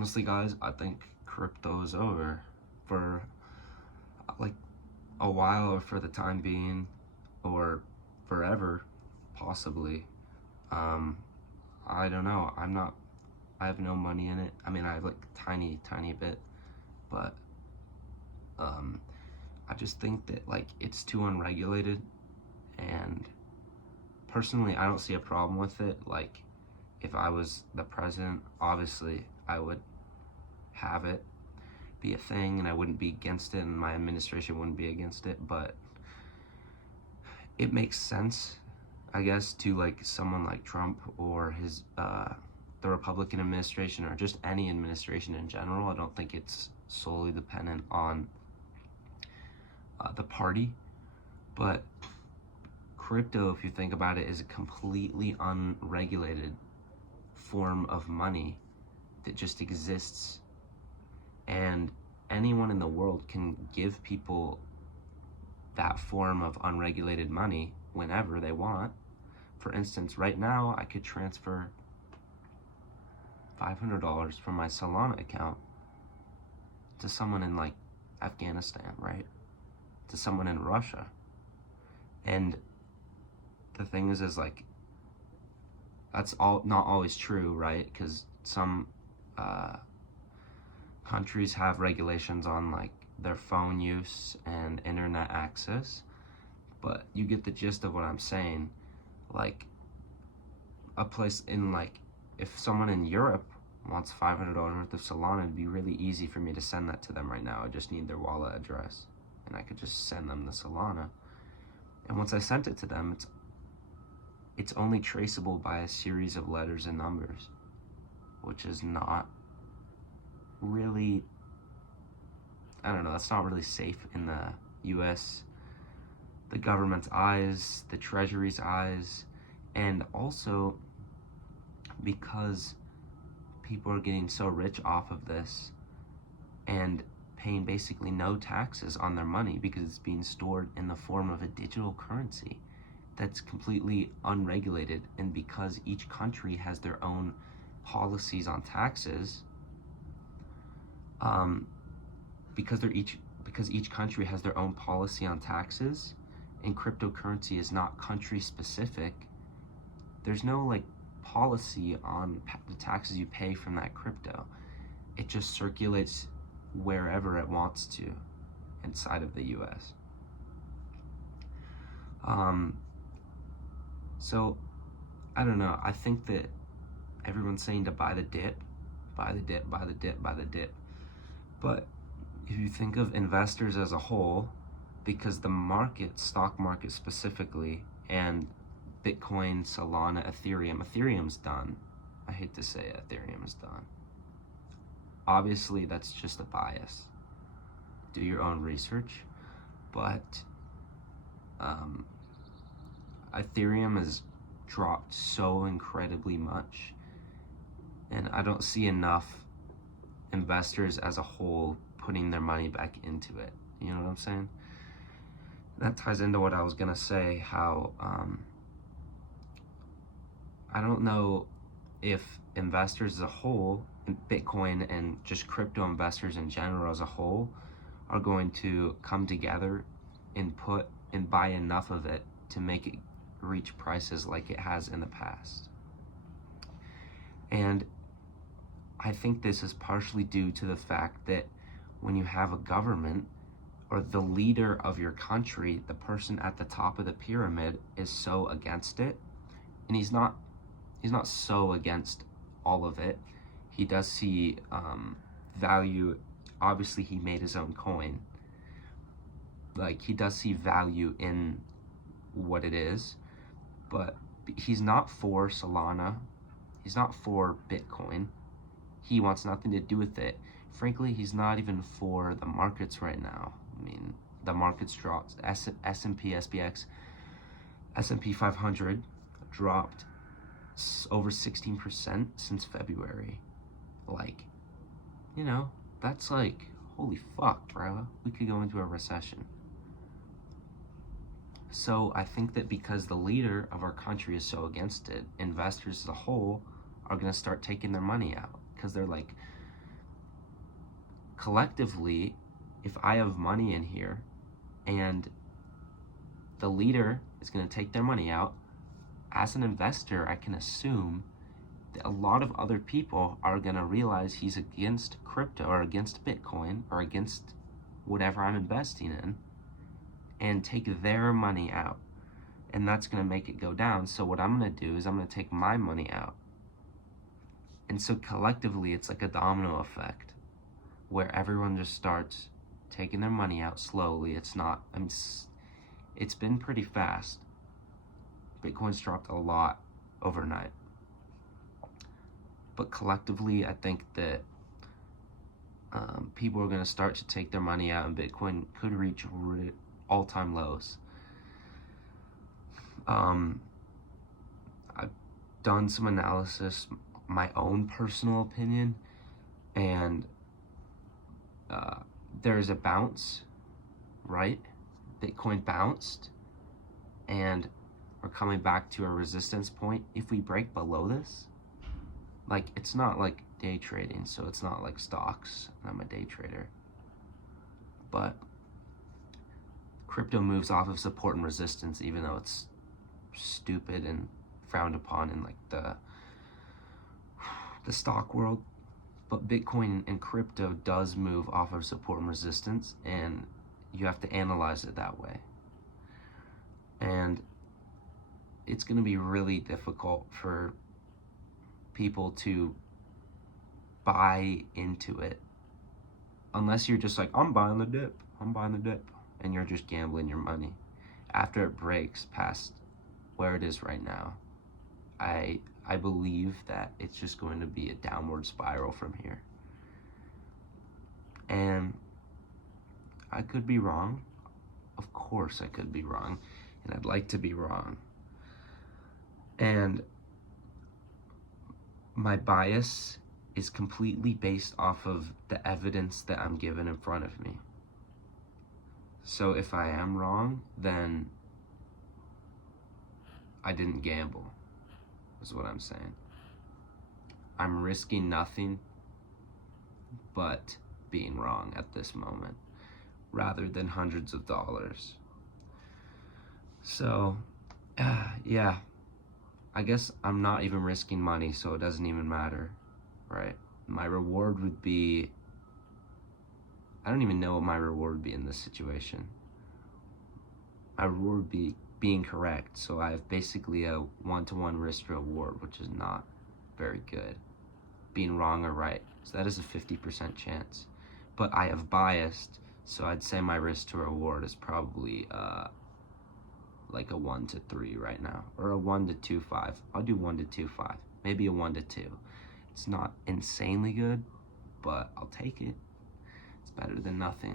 Honestly, guys, I think crypto's over for like a while, or for the time being, or forever, possibly. Um, I don't know. I have no money in it. I mean, I have like tiny bit, but um, I just think that like it's too unregulated, and personally, I don't see a problem with it. Like, if I was the president, obviously, I would have it be a thing, and I wouldn't be against it, and my administration wouldn't be against it. But it makes sense, I guess, to like someone like Trump or his the Republican administration, or just any administration in general. I don't think it's solely dependent on the party, but crypto, if you think about it, is a completely unregulated form of money that just exists, and anyone in the world can give people that form of unregulated money whenever they want. For instance, right now I could transfer $500 from my Solana account to someone in like Afghanistan, right? To someone in Russia. And the thing is like, that's all not always true, right? Because some countries have regulations on like their phone use and internet access, but you get the gist of what I'm saying. Like, a place in like, if someone in Europe wants $500 worth of Solana, it'd be really easy for me to send that to them right now. I just need their wallet address, and I could just send them the Solana. And once I sent it to them, it's only traceable by a series of letters and numbers, which is not really, I don't know, that's not really safe in the US, the government's eyes, the Treasury's eyes, and also because people are getting so rich off of this and paying basically no taxes on their money because it's being stored in the form of a digital currency that's completely unregulated. And because each country has their own policies on taxes, because each country has their own policy on taxes, and cryptocurrency is not country specific, there's no like policy on the taxes you pay from that crypto. It just circulates wherever it wants to inside of the US. So I don't know, I think that everyone's saying to buy the dip, buy the dip, buy the dip, buy the dip. But if you think of investors as a whole, because the market, stock market specifically, and Bitcoin, Solana, Ethereum's done. I hate to say it, Ethereum is done. Obviously, that's just a bias. Do your own research. But Ethereum has dropped so incredibly much, and I don't see enough investors as a whole putting their money back into it. You know what I'm saying? That ties into what I was gonna say, how I don't know if investors as a whole, in Bitcoin and just crypto investors in general as a whole, are going to come together and put and buy enough of it to make it reach prices like it has in the past. And I think this is partially due to the fact that when you have a government, or the leader of your country, the person at the top of the pyramid, is so against it, and he's not so against all of it. He does see value. Obviously, he made his own coin. Like, he does see value in what it is, but he's not for Solana. He's not for Bitcoin. He wants nothing to do with it. Frankly, he's not even for the markets right now. I mean, the markets dropped. S&P, SPX, S&P 500 dropped over 16% since February. Like, you know, that's like, holy fuck, bro. We could go into a recession. So I think that because the leader of our country is so against it, investors as a whole are going to start taking their money out, because they're like, collectively, if I have money in here and the leader is going to take their money out, as an investor, I can assume that a lot of other people are going to realize he's against crypto or against Bitcoin or against whatever I'm investing in and take their money out. And that's going to make it go down. So what I'm going to do is I'm going to take my money out. And so collectively, it's like a domino effect where everyone just starts taking their money out slowly. It's been pretty fast. Bitcoin's dropped a lot overnight. But collectively, I think that people are going to start to take their money out and Bitcoin could reach all-time lows. I've done some analysis, my own personal opinion, and there's a bounce, right? Bitcoin bounced, and we're coming back to a resistance point. If we break below this, like, it's not like day trading, so it's not like stocks. I'm a day trader. But crypto moves off of support and resistance, even though it's stupid and frowned upon in like the stock world. But Bitcoin and crypto does move off of support and resistance, and you have to analyze it that way. And it's going to be really difficult for people to buy into it unless you're just like, I'm buying the dip, and you're just gambling your money. After it breaks past where it is right now, I believe that it's just going to be a downward spiral from here. And I could be wrong. Of course I could be wrong, and I'd like to be wrong. And my bias is completely based off of the evidence that I'm given in front of me. So if I am wrong, then I didn't gamble, is what I'm saying. I'm risking nothing but being wrong at this moment, rather than hundreds of dollars. So, yeah, I guess I'm not even risking money, so it doesn't even matter, right? My reward would be, I don't even know what my reward would be in this situation. My reward would be being correct, so I have basically a 1-to-1 risk to reward, which is not very good. Being wrong or right, so that is a 50% chance. But I have biased, so I'd say my risk to reward is probably like a 1 to 3 right now, or a 1 to 2.5. I'll do 1 to 2.5, maybe a 1 to 2. It's not insanely good, but I'll take it. It's better than nothing.